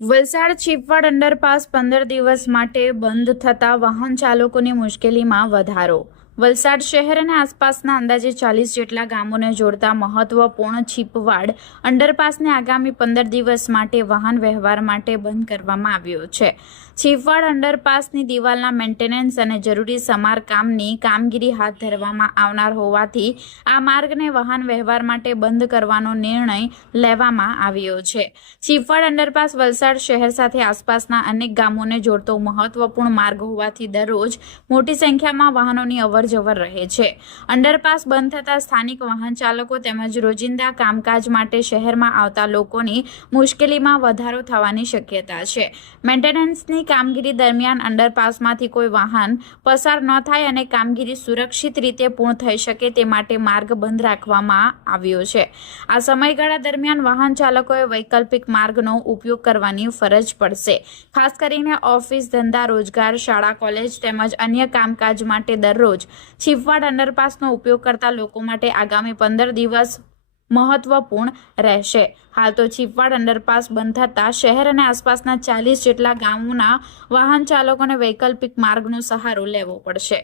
Valsad ચીપવાડ underpass 15 દિવસ માટે બંધ થતા વાહન ચાલકોની મુશ્કેલીમાં વધારો। વલસાડ શહેર અને આસપાસના અંદાજે 40 જેટલા ગામોને જોડતા મહત્વપૂર્ણ ચીપવાડ અંડરપાસને આગામી 15 દિવસ માટે વાહન વ્યવહાર માટે બંધ કરવામાં આવ્યો છે। ચીપવાડ અંડરપાસની દિવાલના મેન્ટેનન્સ અને જરૂરી સમારકામની કામગીરી હાથ ધરવામાં આવનાર હોવાથી આ માર્ગને વાહન વ્યવહાર માટે બંધ કરવાનો નિર્ણય લેવામાં આવ્યો છે। ચીપવાડ અંડરપાસ વલસાડ શહેર સાથે આસપાસના અનેક ગામોને જોડતો મહત્વપૂર્ણ માર્ગ હોવાથી દરરોજ મોટી સંખ્યામાં વાહનોની અવરજવર રહે છે। અંડરપાસ બંધ થતા સ્થાનિક વાહન ચાલકો તેમજ રોજિંદા કામકાજ માટે શહેરમાં આવતા લોકોની મુશ્કેલીમાં વધારો થવાની શક્યતા છે। મેન્ટેનન્સની કામગીરી દરમિયાન અંડરપાસમાંથી કોઈ વાહન પસાર ન થાય અને કામગીરી સુરક્ષિત રીતે પૂર્ણ થઈ શકે તે માટે માર્ગ બંધ રાખવામાં આવ્યો છે। આ સમયગાળા દરમિયાન વાહન ચાલકોએ વૈકલ્પિક માર્ગનો ઉપયોગ કરવાની ફરજ પડશે। ખાસ કરીને ઓફિસ, ધંધા, રોજગાર, શાળા, કોલેજ તેમજ અન્ય કામકાજ માટે દરરોજ ચીપવાડ અંડરપાસનો ઉપયોગ કરતા લોકો માટે આગામી 15 દિવસ મહત્વપૂર્ણ રહેશે। હાલ તો ચીપવાડ અંડરપાસ બંધ થતા શહેર અને આસપાસના 40 જેટલા ગામોના વાહન ચાલકોને વૈકલ્પિક માર્ગનો સહારો લેવો પડશે।